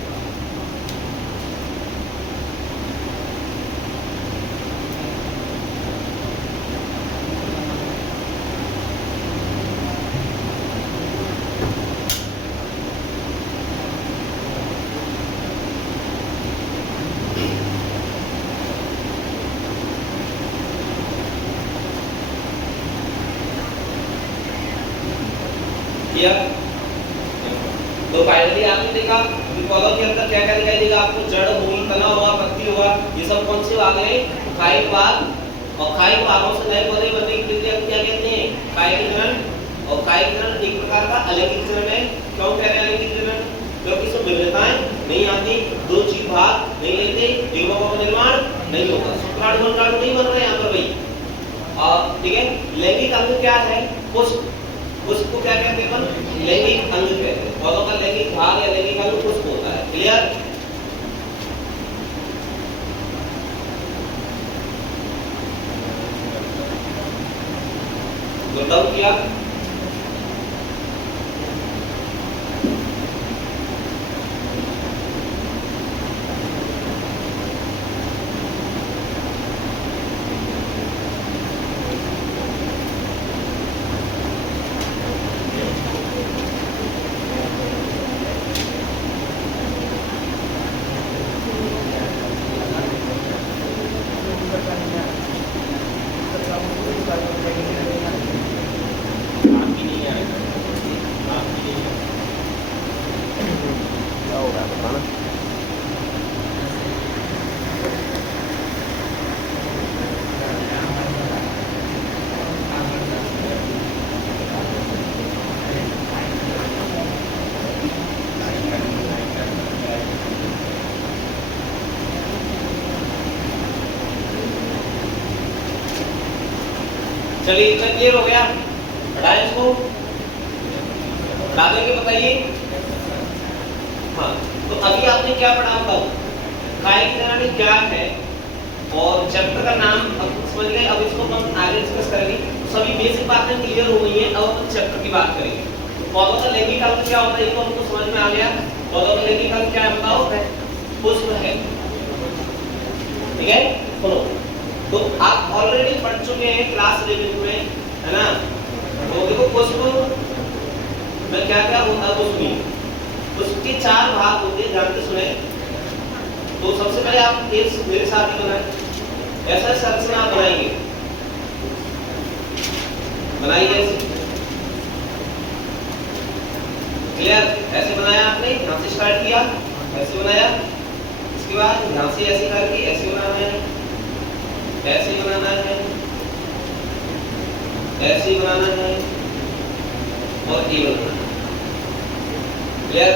तो फाइनली आपने देखा कि पौधों के अंदर क्या क्या दिखाई देगा आपको? जड़ होगी, तना होगा, पत्ती होगा। ये सब कौन से भाग हैं? कायिक भाग। और कायिक भागों से नए पौधे बनने की प्रक्रिया को क्या कहते हैं? कायिक जनन। और कायिक जनन एक प्रकार का अलैंगिक जनन है। क्यों कह रहे हैं अलैंगिक जनन? क्योंकि इसमें विभिन्नताएं नहीं आती, दो जीव भाग नहीं लेते, जीवों का निर्माण नहीं होगा, शुक्राणु अंडाणु नहीं बन रहे यहाँ पर भाई। और ठीक है, लैंगिक अंग क्या है? पुष्प। पुष्प को क्या कहते हैं? लैंगिक अंग कहते हैं। पौधों का लैंगिक भाग या लैंगिक अंग पुष्प होता है। क्लियर? नोट डाउन किया? बताना। चलिए इतना क्लियर हो गया, हटाएं इसको, हटा देंगे, बताइए। हाँ, तो अभी आपने क्या पढ़ा बताओ, काय की प्रणाली क्या है और चैप्टर का नाम अब समझ गए। अब इसको हम आगे डिस्कस करेंगे। सभी बेसिक बातें क्लियर हो गई हैं, अब हम चैप्टर की बात करेंगे। तो पौधों का लैंगिक अंग क्या होता है, ये तो हमको समझ में आ गया। पौधों का लैंगिक अंग क्या है बताओ, पुष्प है, ठीक है। सुनो, तो आप ऑलरेडी पढ़ चुके हैं क्लास 11 में, है ना। तो देखो पुष्प में क्या क्या होता है, पुष्प में उसके 4 भाग होते हैं, ध्यान से सुने। तो सबसे पहले आप एक मेरे साथ ही बनाएं, ऐसा संरचना आप बनाएंगे, बनाइए ऐसे, क्लियर। ऐसे बनाया आपने, यहाँ से स्टार्ट किया, ऐसे बनाया, इसके बाद यहाँ से ऐसे करके ऐसे बनाना है, ऐसे बनाना है, ऐसे बनाना है और ये बनाना है, क्लियर।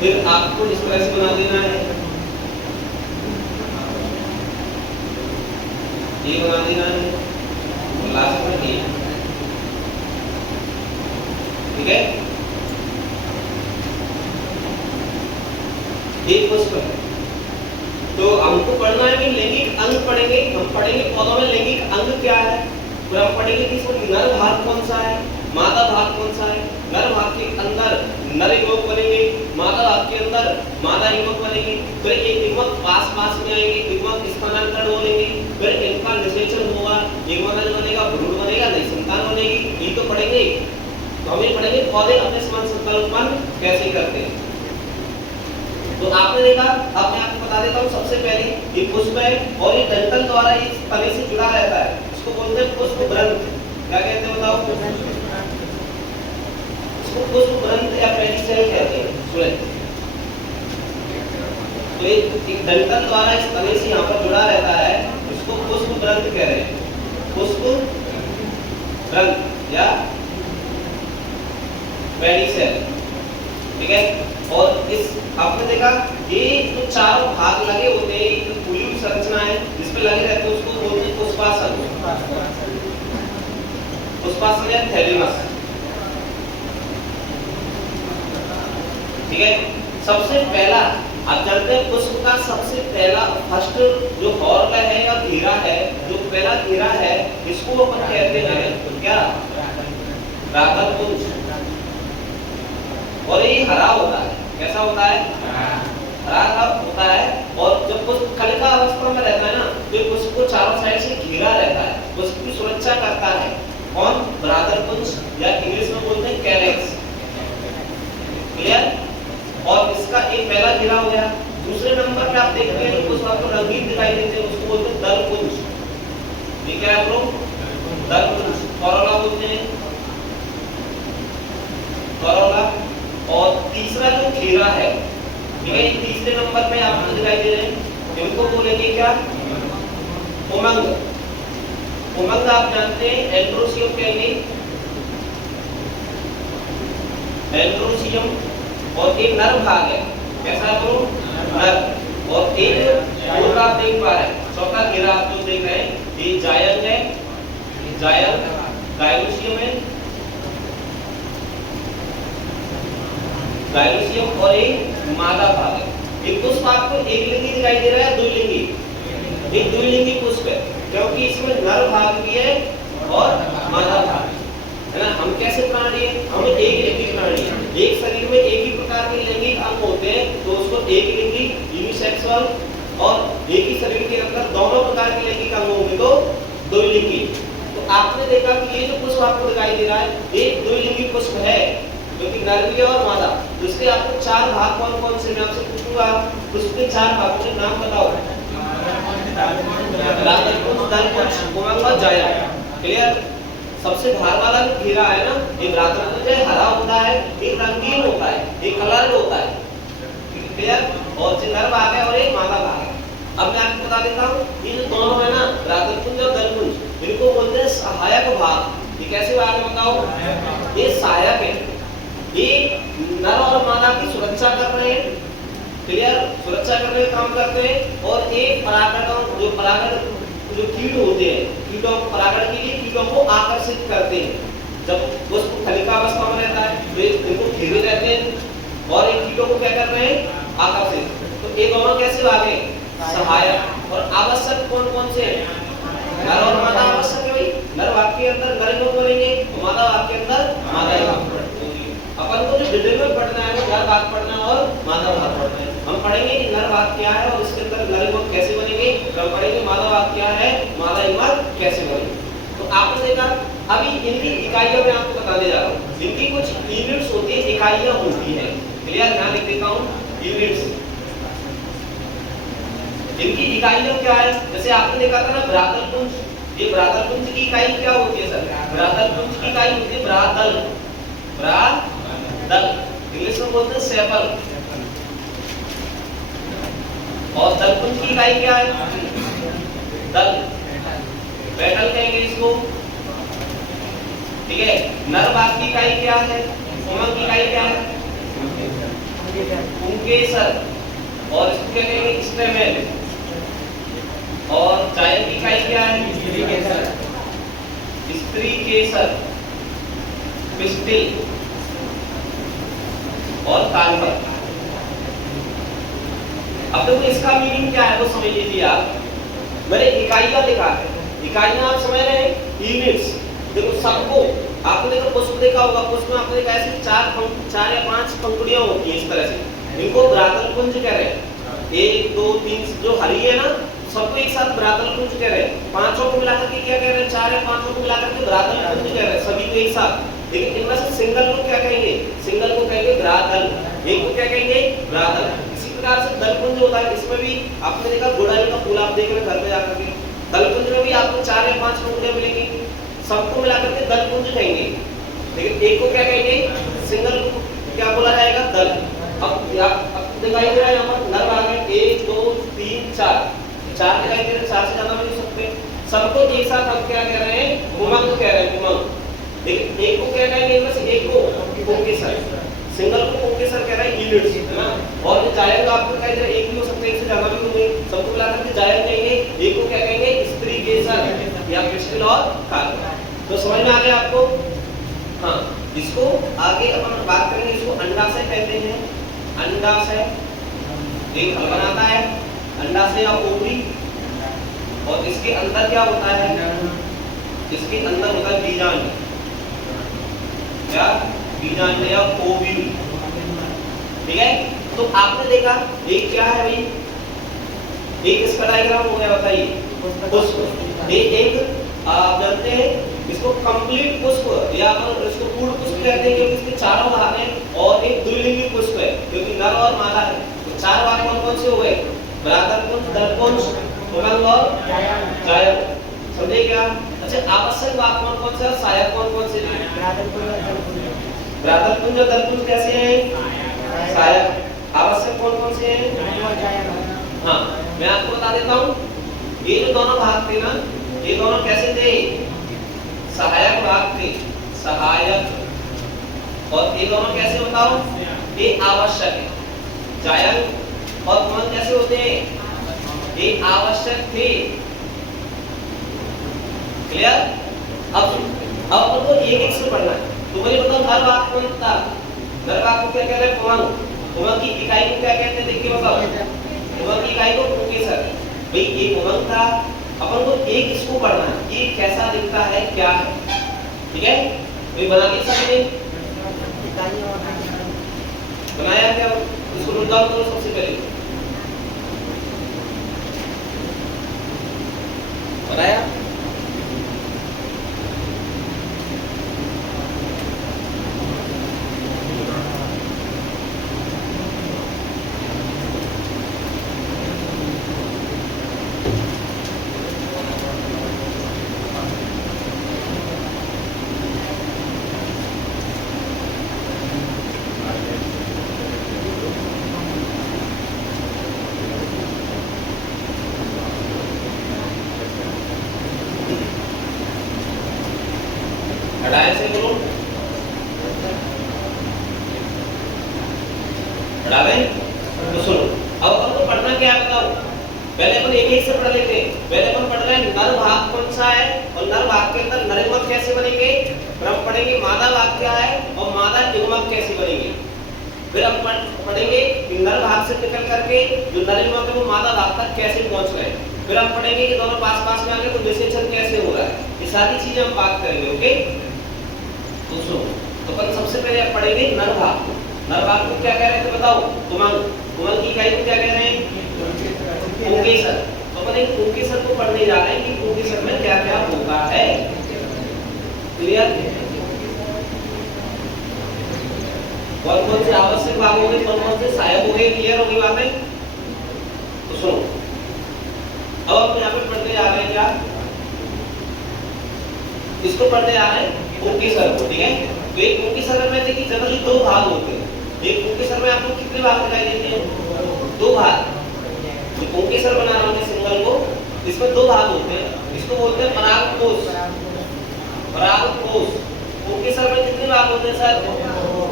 फिर आपको इस तरह से बना देना है, ये बना देना है और लास्ट में ये, ठीक है। ये पुष्प है। तो हमको पढ़ना है कि लैंगिक अंग पढ़ेंगे, हम पढ़ेंगे पौधों में लैंगिक अंग क्या है, फिर हम पढ़ेंगे कि इसमें नर भाग कौन सा है, मादा भाग कौन सा है। नर भाग के अंदर नर युवक बनेंगे, मादा भाग के अंदर मादा युवक बनेंगे, फिर एक युवक पास पास में आएंगे, युवक स्थानांतरण होंगे, फिर इनका निषेचन होगा, युग्मनज बनेगा, भ्रूण बनेगा, नई संतान बनेगी, ये तो पढ़ेंगे। तो हमें पढ़ेंगे पौधे अपने संतान उत्पन्न कैसे करते हैं। तो आपने देखा, अब मैं आपको बता देता हूँ। सबसे पहले ये पुष्प है और ये डंठल द्वारा इस तने से जुड़ा रहता है, इसको बोलते हैं पुष्प ग्रंथ। क्या कहते हैं बताओ, इसको पुष्प ग्रंथ या पेडिसेल कहते हैं। सुने, तो एक डंठल द्वारा इस तने से यहाँ पर जुड़ा रहता है, इसको पुष्प ग्रंथ कह रहे हैं, पुष्प ग्रंथ या पेडिसेल, ठीक है। और इस आपने देखा ये जो 4 भाग लगे होते हैं, एक पूरी संरचना है जिसपे लगे रहते हैं, उसको बोलते हैं पुष्पासन, पुष्पासन या थैलेमस, ठीक है। सबसे पहला आप जानते हैं पुष्प का सबसे पहला फर्स्ट जो हॉर्न है या घेरा है, जो पहला घेरा है, इसको अपन कहते हैं क्या, राधापुंज। और ये हरा होता है, कैसा होता है, हरा होता है। और जब पुष्प कलिका अवस्था में रहता है ना, तो पुष्प को चारों साइड से घेरा रहता है, पुष्प की सुरक्षा करता है कौन, राधापुंज या इंग्लिश में बोलते हैं कैरेक्स, क्लियर। और इसका एक पहला घेरा हो गया। दूसरे नंबर पे आप देखते हैं पुष्प आपको रंगीन दिखाई देते हैं, उसको बोलते हैं दलपुंज। ये क्या है ब्रो, दलपुंज, करोला बोलते हैं, करोला। और तीसरा जो घेरा है, ठीक है, तीसरे नंबर पे आपको दिखाई दे रहे हैं, इनको बोलेंगे क्या, उमंग। उमंग आप जानते हैं, एंड्रोसियम कहेंगे, एंड्रोसियम। और एक नर भाग है, कैसा है ब्रो, नर। और एक और आप देख पा रहे हैं, चौथा घेरा आप जो देख रहे हैं, ये जायंग है, जायंग, गायरोसियम है, गायरोसियम। और एक मादा भाग है। एक पुष्प आपको एक लिंगी दिखाई दे रहा है, द्विलिंगी, एक द्विलिंगी पुष्प है, क्योंकि इसमें नर भाग भी है और मादा भाग है ना। हम कैसे प्राणी है, हम एक लिंगी प्राणी है, एक शरीर में एक ही प्रकार के लैंगिक अंग होते हैं, तो उसको एक लिंगी, यूनिसेक्सुअल। और एक ही शरीर के अंदर दोनों प्रकार के लैंगिक अंग होंगे तो द्विलिंगी। तो आपने देखा कि ये जो पुष्प आपको दिखाई दे रहा है, एक द्विलिंगी पुष्प है, क्योंकि नर भी है और मादा। तो इसके आपको 4 भाग कौन कौन से, मैं आपसे पूछूंगा पुष्प के 4 भागों के नाम बताओ, राधापुंज, दलपुंज, उमंग और जायंग, क्लियर। सबसे बाहर वाला जो घेरा है ना, ये भ्रातृपुंज है, हरा होता है, एक रंगीन होता है, एक कलर होता है, क्लियर। और जो नर भाग है और एक मादा भाग है। अब मैं आपको बता देता हूँ, ये जो दोनों है ना, भ्रातृपुंज और दलपुंज, इनको बोलते हैं सहायक भाग। ये कैसे भाग है बताओ? ये सहायक है, ये नर और मादा की सुरक्षा कर रहे हैं, क्लियर, सुरक्षा करने का काम करते हैं। और एक परागण, जो परागण जो कीट होते हैं, कीटों को परागण के लिए कीटों को आकर्षित करते हैं। जब पुष्प फलिकावस्था में रहता है तो इनको घेरे रहते हैं और इन कीटों को क्या कर रहे हैं? आकर्षित। तो ये दोनों कैसे भागे? सहायक। और आवश्यक कौन कौन से हैं? नर और मादा आवश्यक है भाई। नर भाग के अंदर नर लोग बोलेंगे, मादा भाग के अंदर मादा लोग। अपन को जो डिटेल में पढ़ना है वो नर भाग पढ़ना और मादा भाग पढ़ना है। हम पढ़ेंगे कि नर भाग क्या है और इसके अंदर नर युग्म कैसे बनेंगे, हम पढ़ेंगे मादा भाग क्या है, मादा युग्म कैसे बनेंगे। तो आपने देखा, अभी इनकी इकाइयों में आपको बताने जा रहा हूँ। इनकी कुछ यूनिट्स होती है, इकाइयां होती हैं, क्लियर, ध्यान लिख देता हूँ, यूनिट्स। इनकी इकाइयां क्या है? जैसे आपने देखा था ना भ्रातृपुंज, ये भ्रातृपुंज की इकाई क्या होती है सर? भ्रातृपुंज की इकाई होती है भ्रादल। भ्रादल इंग्लिश में बोलते हैं सेपल। और दलपुंज की इकाई क्या है? दल, पेटल कहेंगे इसको, ठीक है। नर भाग की इकाई क्या है? पुंकेसर की इकाई क्या है? पुंकेसर। और इसको क्या कहेंगे? स्टेमेन। और जायन की इकाई क्या है? स्त्रीकेसर, पिस्टिल और कार्बन। अब देखो इसका मीनिंग क्या है वो समझ लीजिए आप। मैंने इकाइयां लिखा है, इकाइयां आप समझ रहे हैं, यूनिट्स। देखो सबको, आपने देखो पुष्प देखा होगा, पुष्प में आपने देखा ऐसे चार या पांच पंखुड़ियां होती हैं इस तरह से, इनको भ्रातृपुंज कह रहे हैं। 1 2 3 जो हरी है ना, सबको एक साथ भ्रातृपुंज कह रहे हैं। पांचों को मिलाकर के क्या कह रहे हैं? 4 या 5 को मिलाकर के भ्रातृपुंज कह रहे हैं, सभी को एक साथ। लेकिन इनमें से सिंगल को क्या कहेंगे? सिंगल को कहेंगे भ्रातल, एक को क्या कहेंगे? भ्रातल। प्रकार से दलपुंज होता है, इसमें भी आपने देखा गुड़हल का फूल, आप देख रहे घर पे जाकर के, दलपुंज में भी आपको 4 या 5 पंखुड़ियां मिलेंगी, सबको मिलाकर के दलपुंज कहेंगे। लेकिन एक को क्या कहेंगे? सिंगल को क्या बोला जाएगा? दल। अब दिखाई दे रहा है यहाँ पर नर भाग है 1 2 3 4 दिखाई दे रहे हैं, 4 से ज्यादा नहीं हो सकते। सबको एक साथ हम क्या कह रहे हैं? उमंग कह रहे हैं, उमंग। लेकिन एक को क्या कहेंगे? इनमें से एक को पुंकेसर, सिंगल को पुंकेसर कह रहे हैं, यूनिट्स, है ना। और जायन आपको क्या है? एक भी हो सकते हैं, एक से ज्यादा भी होंगे, सबको मिलाकर के जायन कहेंगे। एक को क्या कहेंगे? स्त्रीकेसर या पिस्टिल और कार्बन। तो समझ में आ गया आपको? हाँ, इसको आगे अपन बात करेंगे, इसको अंडाशय कहते हैं। अंडाशय एक फल बनाता है, अंडाशय या ओवरी। और इसके अंदर क्या होता है? इसके अंदर होता है बीजांड, क्या? बीजांड या ओव्यूल, ठीक है। तो आपने देखा एक क्या है भाई? एक इसका डायग्राम हो गया, बताइए। पुष्प, एक आप जानते हैं इसको कंप्लीट पुष्प या अपन इसको पूर्ण पुष्प कहते हैं, क्योंकि इसके चारों भाग हैं। और एक द्विलिंगी पुष्प है, क्योंकि नर और मादा है। तो 4 भाग कौन कौन से हो गए? भ्रातृपुंज, दलपुंज, पुंकेसर और जायन। समझे क्या? अच्छा, आवश्यक भाग कौन कौन से? सहायक कौन कौन से? भ्रातृपुंज और दलपुंज कैसे हैं? सहायक। आवश्यक कौन कौन से हैं? हाँ, मैं आपको बता देता हूँ, ये जो दोनों भाग थे ना, ये दोनों कैसे थे? सहायक भाग थे, सहायक। और ये दोनों कैसे बताओ? ये आवश्यक है। जायन और पुंकेसर कैसे होते हैं? ये आवश्यक थे, क्लियर। अब हमको एक एक से पढ़ना है। तो मुझे बताओ नर भाग कौन था? नर भाग को क्या कहते हैं? पुंकेसर की इकाई को क्या कहते हैं? देखिए बताओ, पुंकेसर की इकाई को पुंकेसर। भाई ये पुंकेसर था, अपन को एक इसको पढ़ना है, ये कैसा दिखता है, क्या है, ठीक है। तो बना के सबने बनाया क्या? इसको नोट डाउन करो सबसे पहले। बनाया? हटाए से बोलो, हटा दें। तो सुनो, अब अपन को पढ़ना क्या है बताओ। पहले अपन एक एक से पढ़ लेते हैं। पहले अपन पढ़ रहे हैं नर भाग कौन सा है और नर भाग के अंदर नरयुग्मक कैसे बनेंगे। फिर हम पढ़ेंगे मादा भाग क्या है और मादा युग्मक कैसे बनेंगे। फिर हम पढ़ेंगे कि नर भाग से निकल करके जो नरयुग्मक है वो मादा भाग तक कैसे पहुंच रहे हैं। फिर हम पढ़ेंगे कि दोनों पास पास में आके तो निषेचन कैसे हो रहा है। ये सारी चीजें हम बात करेंगे। ओके दोस्तों, तो अपन सबसे पहले पढ़ेंगे नर भाग। नर भाग को क्या कह रहे थे बताओ। कुमल की इकाई को क्या कह रहे हैं, पुंकेसर। तो अपन एक पुंकेसर को पढ़ने जा रहे हैं कि पुंकेसर में क्या क्या होता है। क्लियर। कौन कौन से आवश्यक भाग होंगे, कौन कौन से सहायक होंगे, क्लियर होगी बातें। तो सुनो, अब हम यहाँ पे पढ़ने जा रहे हैं क्या, इसको पढ़ने जा रहे हैं पुंकेसर को। ठीक है, तो एक पुंकेसर में देखिए जनरली दो भाग होते हैं। एक पुंकेसर में आपको कितने भाग दिखाई देते हैं, दो भाग। जो पुंकेसर बना रहा हूं सिंबल को, इसमें दो भाग होते हैं। इसको बोलते हैं परागकोश। परागकोश पुंकेसर में कितने भाग होते हैं सर,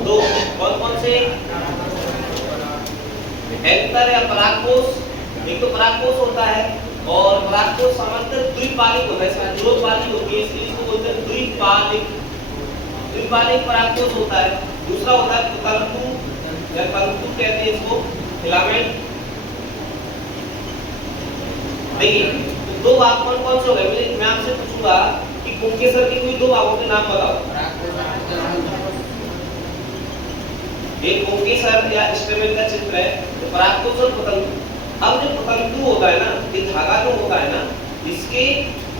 दो। कौन कौन से, एंकर या परागकोश। एक तो परागकोश होता है और परागकोश सामान्यतः द्विपालिक होता है, इसमें दो पाली होती है, इसलिए इसको बोलते हैं द्विपालिक। द्विपालिक परागकोश होता है। दूसरा होता है तंतु या तंतु कहते हैं इसको, फिलामेंट। देखिए तो दो भाग कौन कौन से हो गए। मैं आपसे पूछूंगा कि पुंकेसर के कोई दो भागों के नाम बताओ। एक पुंकेसर या स्टेमेन का चित्र है, तो परागकोश और तंतु। अब जो तंतु होता है ना, ये धागा जो होता है ना, इसके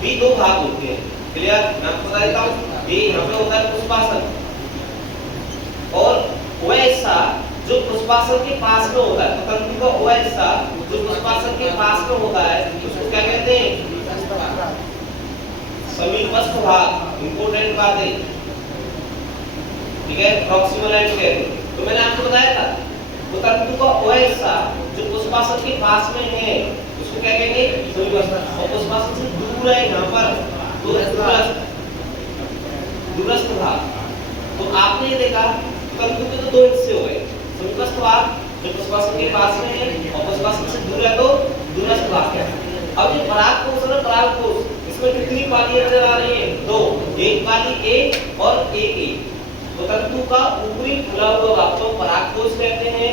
भी दो भाग होते हैं। क्लियर, मैं आपको बता देता हूँ। ये यहाँ पे होता है पुष्पासन, और वह हिस्सा जो पुष्पासन के पास में होता है, तो तंतु का वह हिस्सा जो पुष्पासन के पास में होता है उसको क्या कहते हैं, समीपस्थ भाग। इंपोर्टेंट बात है, ठीक है, प्रॉक्सिमल एंड कहते हैं। तो मैंने आपको बताया था तो तंतु का वह हिस्सा जो पुष्पासन के पास में है उसको क्या कहेंगे, समीपस्थ। और पुष्पासन से दूर है यहाँ पर तो दूरस्थ भाग। तो आपने ये देखा तंतु के तो दो हिस्से हो गए, समीपस्थ भाग जो पुष्पासन के पास में है और पुष्पासन से दूर है तो दूरस्थ भाग है। अब ये परागकोश है, परागकोश, इसमें कितनी पालियां नजर आ रही हैं, दो। एक पाली ए और एक ए। तो तंतु का ऊपरी खुला हुआ भाग को परागकोश कहते हैं।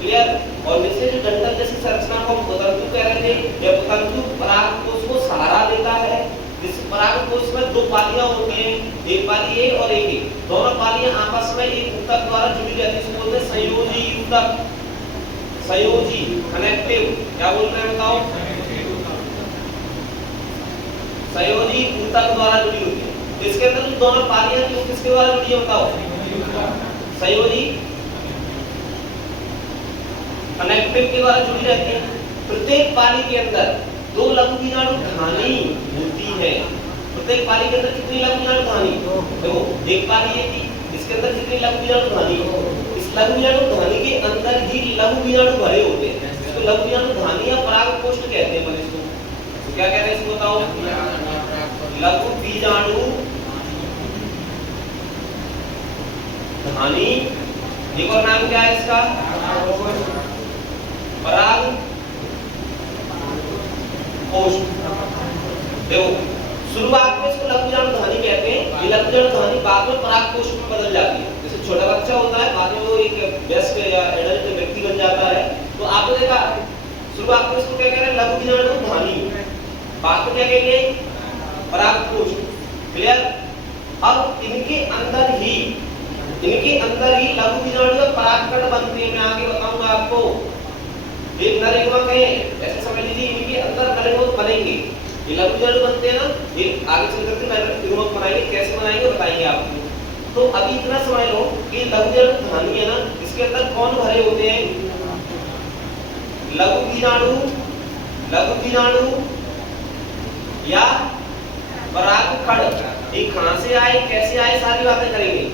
क्लियर। और नीचे जो डंठल जैसी संरचना को हम तंतु कह रहे थे, यह तंतु परागकोश को सहारा देता है। इस परागकोश में दो पालियां होती हैं, एक पाली ए और एक ए। दोनों पालियां आपस में एक ऊतक द्वारा जुड़ी रहती है, इसको बोलते हैं संयोजी ऊतक। संयोजी, कनेक्टिव, क्या बोल रहे हैं बताओ, संयोजी ऊतक द्वारा जुड़ी होती है। इसके अंदर जो दोनों पालियां जो किसके द्वारा जुड़ी है बताओ, संयोजी कनेक्टिव के द्वारा जुड़ी रहती है। प्रत्येक पाली के अंदर दो लघु वीजाणु धानी होती है। प्रत्येक पाली के अंदर कितनी लघु वीजाणु धानी, देखो एक पाली ये थी, इसके अंदर कितनी लघु वीजाणु धानी, इस लघु वीजाणु धानी के अंदर ही लघु वीजाणु भरे होते हैं। इसको लघु वीजाणु धानी या परागकोष्ठ कहते हैं। इसको तो क्या कहते हैं, इसको बताओ, लघु वीजाणु धानी। एक और नाम क्या है इसका, पराग कोष्ठ। देखो शुरुआत में इसको लघु वीजाणु धानी कहते हैं। ये लघु वीजाणु धानी बाद में परागकोष्ठ में बदल जाती है। जैसे छोटा बच्चा होता है, बाद में वो एक वयस्क या एडल्ट व्यक्ति बन जाता है। तो आपने देखा शुरुआत में इसको क्या कह रहे हैं, लघु वीजाणु धानी, बाद में क्या कहेंगे, परागकोष्ठ। क्लियर। अब इनके अंदर ही लघु वीजाणु का परागकण बनते हैं। मैं आगे बताऊंगा आपको। एक नरयुग्मक है, ऐसे समझ लीजिए इनके अंदर नरयुग्मक बनेंगे। ये लघु वीजाणु बनते हैं ना, ये आगे चल करके नरयुग्मक बनाएंगे। कैसे बनाएंगे बताएंगे आपको। तो अभी इतना समझ लो कि लघु वीजाणु धानी है ना, इसके अंदर कौन भरे होते हैं, लघु वीजाणु या परागकण। ये कहां से आए, कैसे आए, सारी बातें करेंगे,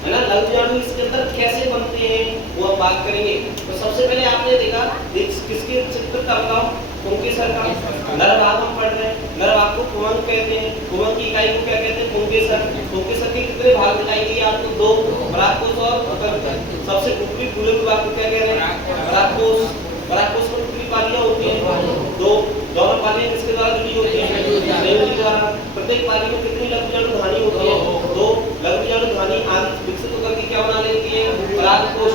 है ना। लघु वीजाणु इसके अंदर कैसे बनते हैं वो हम बात करेंगे। तो सबसे पहले आपने देखा किसके चित्र का बताओ, पुंकेसर का। नर भाग हम पढ़ रहे हैं, नर भाग को कुमंक कहते हैं। कुमंक की इकाई को क्या कहते हैं, पुंकेसर। पुंकेसर के कितने भाग दिखाई दिए आपको? दो, परागकोश और उत्तरकोश। सबसे ऊपरी पूरे भाग को क्या कह रहे हैं? परागकोश। परागकोश में कितनी पालियां होती हैं? दो। दोनों पालियां किसके द्वारा जुड़ी होती हैं? संयुगी द्वारा। प्रत्येक पाली में कितनी लघु बीजाणु धानी होती है? दो। लघु बीजाणु धानी आगे विकसित होकर के क्या बना लेती है? परागकोश।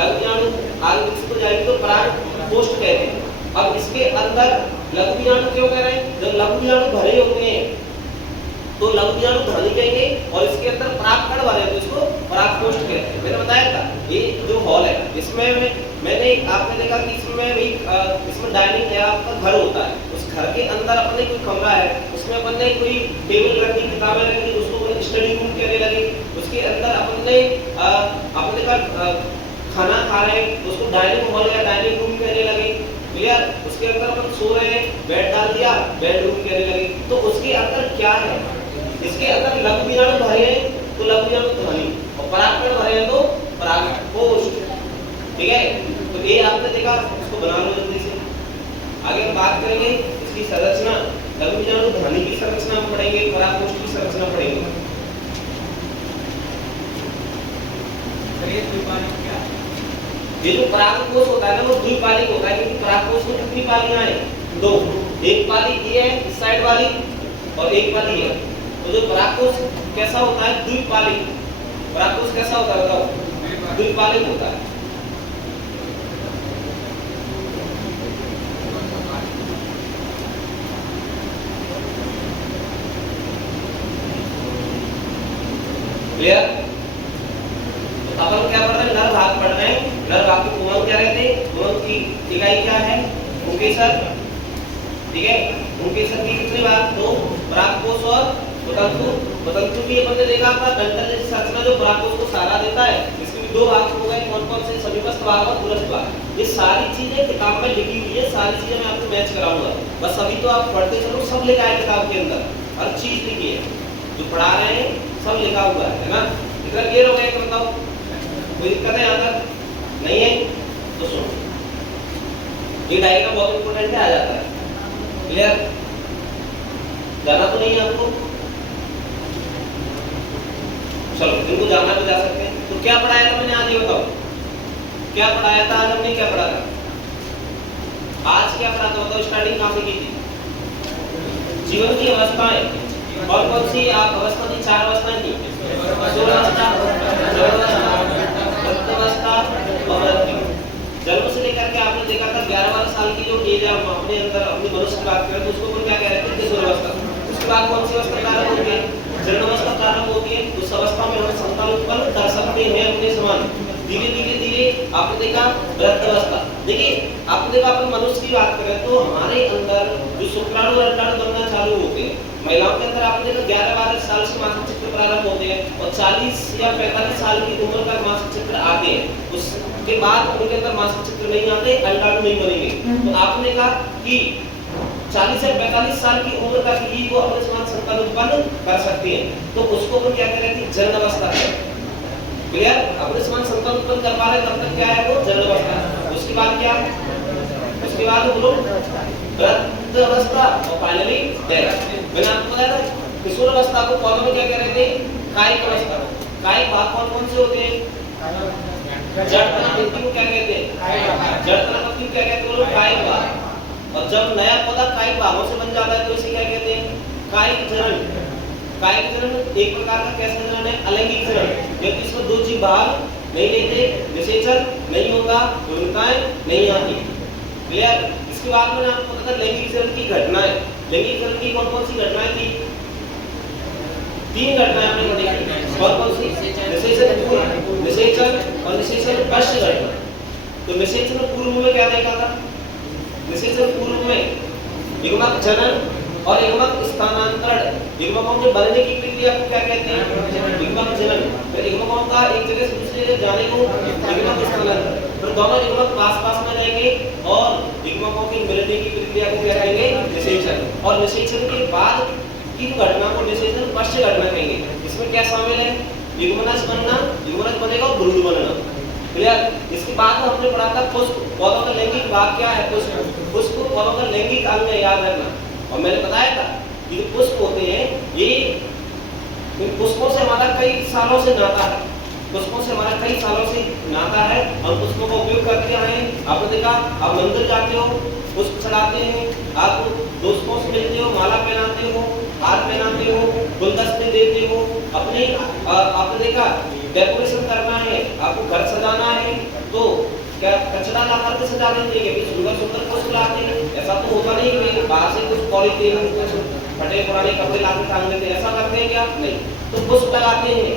लघु बीजाणु आगे विकसित हो जाएगी तो परागकोश कहते हैं। अब इसके अंदर लघु बीजाणु क्यों कह रहे हैं? जब लघु बीजाणु भरे होते हैं तो लघु बीजाणु धानी कहेंगे और इसके अंदर परागकण भरे तो इसको परागकोश कहते हैं। मैंने बताया था ये जो हॉल है इसमें मैंने आपने देखा कि इसमें भी इसमें डाइनिंग है, आपका घर होता है। उस घर के अंदर अपने कोई कमरा है, उसमें अपन ने कोई टेबल रखी, किताबें रखी, उसको अपन स्टडी रूम कहने लगे। उसके अंदर अपने का खाना खा रहे हैं उसको डाइनिंग हॉल या डाइनिंग रूम कहने लगे। क्लियर? उसके अंदर अपन सो रहे हैं, बेड डाल दिया, बेडरूम कहने लगे। तो उसके अंदर क्या है? इसके अंदर लघु बीजाणु भरे हैं तो लघु बीजाणु धानी और परागकण भरे हैं तो परागकोश। ठीक है? तो ये आपने देखा, इसको बना लो जल्दी से। आगे हम बात करेंगे इसकी संरचना। लघु बीजाणु धानी की संरचना पढ़ेंगे, परागकोश की संरचना पढ़ेंगे। ये जो परागकोश होता है ना वो द्विपालिक होता है, क्योंकि परागकोश में कितनी पालियां हैं? दो। एक पाली ये है इस साइड वाली और एक पाली है। तो जो परागकोश कैसा होता है? द्विपालिक। परागकोश कैसा होता है बताओ? द्विपालिक होता है। क्लियर? तो अपन क्या पढ़ रहे हैं? नर भाग पढ़ रहे हैं। नर भाग के गुणन क्या रहते हैं? गुणन की इकाई क्या है? पुंकेसर। ठीक है? पुंकेसर की कितने भाग? दो। परागकोश और स्वतंतु। स्वतंतु भी अपन ने देखा था डंठल जैसी संरचना जो परागकोश को सहारा देता है। इसके भी दो भाग हो गए, कौन कौन से? समीपस्थ भाग और दूरस्थ भाग। ये सारी चीजें किताब में लिखी हुई है, सारी चीजें मैं आपको मैच कराऊंगा। बस अभी तो आप पढ़ते चलो, सब लिखा है किताब के अंदर, हर चीज लिखी है। जो पढ़ा रहे हैं सब लिखा हुआ है ना? इतना क्लियर हो गया? तो बताओ कोई दिक्कत है यहाँ तक? नहीं है? तो सुनो, ये डायग्राम बहुत इंपॉर्टेंट है, आ जाता है। क्लियर? जाना तो नहीं है आपको? चलो इनको जानना तो जा सकते हैं। तो क्या पढ़ाया था मैंने आज? ये बताओ क्या पढ़ाया था आज? हमने क्या पढ़ा था आज? क्या पढ़ा था बताओ? स्टार्टिंग कहाँ से की थी? जीवन की अवस्थाएं। और कौन सी आप अवस्था थी? चार अवस्थाएं थी। जन्मावस्था और मृत्यु। जन्म से लेकर के आपने देखा था 11-12 साल की जो एज है, हम अपने अंदर अपनी मनुष्य की बात करें तो उसको अपन क्या कह रहे थे? किशोरावस्था। उसके बाद कौन सी अवस्था प्रारंभ होती है? जन्मावस्था प्रारंभ होती है। उस अवस्था में हम संतान उत्पन्न कर सकते हैं अपने समान। धीरे धीरे धीरे आपने देखा वृद्धावस्था। देखिए आपने देखा अपन मनुष्य की बात करें तो हमारे अंदर जो शुक्राणु और अंडाणु बनना चालू होते हैं। महिलाओं के अंदर आपने देखा 11-12 साल से मासिक चक्र प्रारंभ होते हैं और 40 या 45 साल की उम्र तक मासिक चक्र आते हैं। उसके बाद उनके अंदर मासिक चक्र नहीं आते, अंडाणु नहीं बनेंगे। तो आपने कहा कि 40 या 45 साल की उम्र तक ही वो अपने समान संतान उत्पन्न कर सकते हैं। तो उसको अपन क्या कह रहे थे? जन्म अवस्था है। क्लियर? अपने समान संतान उत्पन्न कर पा रहे तब तक क्या है वो? जन्म अवस्था। उसके बाद क्या? उसके बाद वो लोग वृद्ध अवस्था और फाइनली डेथ। मैंने आपको बताया था किशोर अवस्था को पौधों में क्या कह रहे थे? कायिक अवस्था। कायिक भाग कौन कौन से होते हैं? जड़ तना को क्या कहते हैं? जड़ तना को क्या कहते हैं? वो लोग कायिक भाग। और जब नया पौधा कायिक भागों से बन जाता है तो इसे क्या कहते हैं? कायिक जनन। कायिक जनन एक प्रकार का कैसा जनन है? अलैंगिक जनन। क्योंकि इसमें दो जीव भाग नहीं लेते, निषेचन नहीं होगा, भूमिकाएं नहीं आती। क्लियर? इसके बाद में आपको पता था लैंगिक जनन की घटनाएं। लैंगिक जनन की कौन कौन सी घटनाएं थी? 3 घटनाएं हमने देखी। कौन कौन सी? निषेचन पूर्व, निषेचन और निषेचन पश्चात घटना। तो निषेचन पूर्व में क्या देखा था? निषेचन पूर्व में युग्मक जनन और युग्मक स्थानांतरण। युग्मकों के बनने की प्रक्रिया को क्या कहते हैं? युग्मक जनन। फिर युग्मकों का एक जगह से दूसरी जगह जाने को युग्मक स्थानांतरण। फिर दोनों युग्मक पास-पास में रहेंगे और युग्मकों की मिलने की प्रक्रिया को क्या कहेंगे? निषेचन। और निषेचन के बाद की घटना को निषेचन पश्चात घटना कहेंगे। इसमें क्या शामिल है? युग्मनज बनना, युग्मनज बनेगा और भ्रूण बनना। क्लियर? इसके बाद हमने पढ़ा था पुष्प। पौधों का लैंगिक भाग क्या है? पुष्प। पुष्प पौधों का लैंगिक अंग है, याद रखना। और मैंने बताया था कि जो पुष्प होते हैं ये पुष्पों से हमारा कई सालों से नाता है, पुष्पों से हमारा कई सालों से नाता है। हम पुष्पों का उपयोग करते आए हैं। आपने देखा, आप मंदिर जाते हो, पुष्प चढ़ाते हैं, आप दोस्तों से मिलते हो, माला पहनाते हो, हार पहनाते हो, गुलदस्ते देते हो। अपने आपने देखा, डेकोरेशन करना है, आपको घर सजाना है तो क्या कचरा ला करके सजा देते हैं, कि सुंदर सुंदर पुष्प लाते हैं। ऐसा तो होता नहीं कि बाहर से कुछ पॉलीथीन, कुछ फटे पुराने कपड़े लाके टांग देते हैं, ऐसा करते हैं क्या? नहीं। तो पुष्प लगाते हैं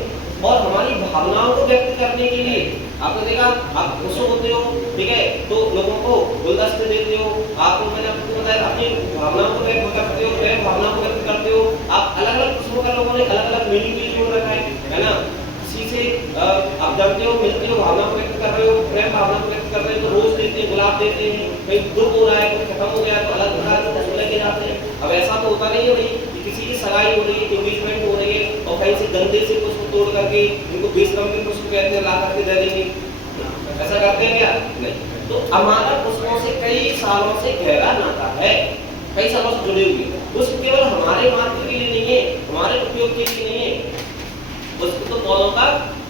और हमारी भावनाओं को व्यक्त करने के लिए। आपने देखा, आप खुश होते हो, ठीक है, तो लोगों को गुलदस्ते देते हो, आपको मैंने आपको बताया अपनी भावनाओं को व्यक्त करते हो, प्रेम भावना को व्यक्त करते हो। आप अलग अलग किस्मों का लोगों ने अलग अलग मीनिंग भी जोड़ रखा है ना। किसी से आप जानते हो, मिलते हो, भावना को व्यक्त कर रहे हो, प्रेम भावना को व्यक्त कर रहे हो, तो रोज देते हैं, गुलाब देते हैं। कहीं दुख हो रहा है, कुछ खत्म हो गया तो अलग प्रकार के फूल लेके जाते हैं। अब ऐसा तो होता नहीं है भाई कि किसी की सगाई हो रही है, एंगेजमेंट हो रही है और कहीं से गंदे से कुछ तोड़ करके इनको 20 ग्राम के पुष्प कहते हैं, ला करके दे देंगे। ऐसा करते हैं क्या? नहीं। तो हमारा पुष्पों से कई सालों से गहरा नाता है, कई सालों से जुड़े हुए। पुष्प केवल हमारे मात्र के लिए नहीं है, हमारे उपयोग के लिए नहीं है। पुष्प तो पौधों का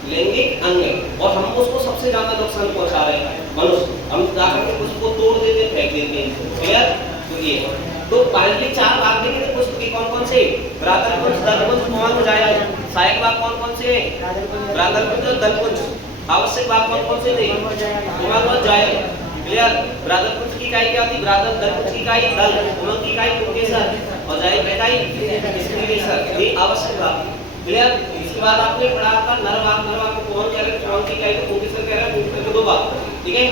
लैंगिक अंग है और हम उसको सबसे ज्यादा नुकसान पहुंचा रहे हैं मनुष्य। हम जाकर के पुष्प को तोड़ देते हैं, फेंक देते हैं। क्लियर? तो ये तो पहले 4 भाग देंगे पुष्प के कौन कौन से? राधाकुंज, दलकुंज, कुमार, जाया। सहायक भाग कौन कौन से? राधाकुंज और दलकुंज। आवश्यक भाग कौन कौन से थे? कुमार और जाया। क्लियर? राधाकुंज की इकाई क्या थी? राधा। दलकुंज की इकाई दल, कुमार की इकाई पुंकेसर और जाया की इकाई स्त्रीकेसर। ये आवश्यक भाग। क्लियर? इसके बाद आपने पढ़ा था नर भाग। नर भाग को कौन कह रहे हैं? कौन की इकाई को पुंकेसर कह रहे हैं। पुंकेसर को 2 भाग। ठीक है,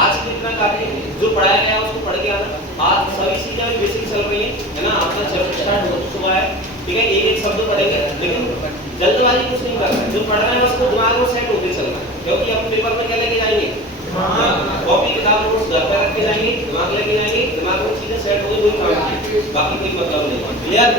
आज की इतना काफी जो पढ़ाया गया उसको पढ़ के आना। आज सभी चीजें बेसिक चल रही है ना। आपका चैप्टर स्टार्ट हो चुका है, ठीक है। एक एक शब्द पढ़ेंगे, लेकिन जल्दबाजी कुछ नहीं करना। जो पढ़ रहे हैं उसको दिमाग में सेट होते चलना, क्योंकि हम पेपर में क्या लेके जाएंगे? कॉपी किताब नोट्स घर पे रख के जाएंगे, दिमाग लेके जाएंगे, दिमाग में चीजें सेट हो गई, वही काम की, बाकी कोई मतलब नहीं। क्लियर?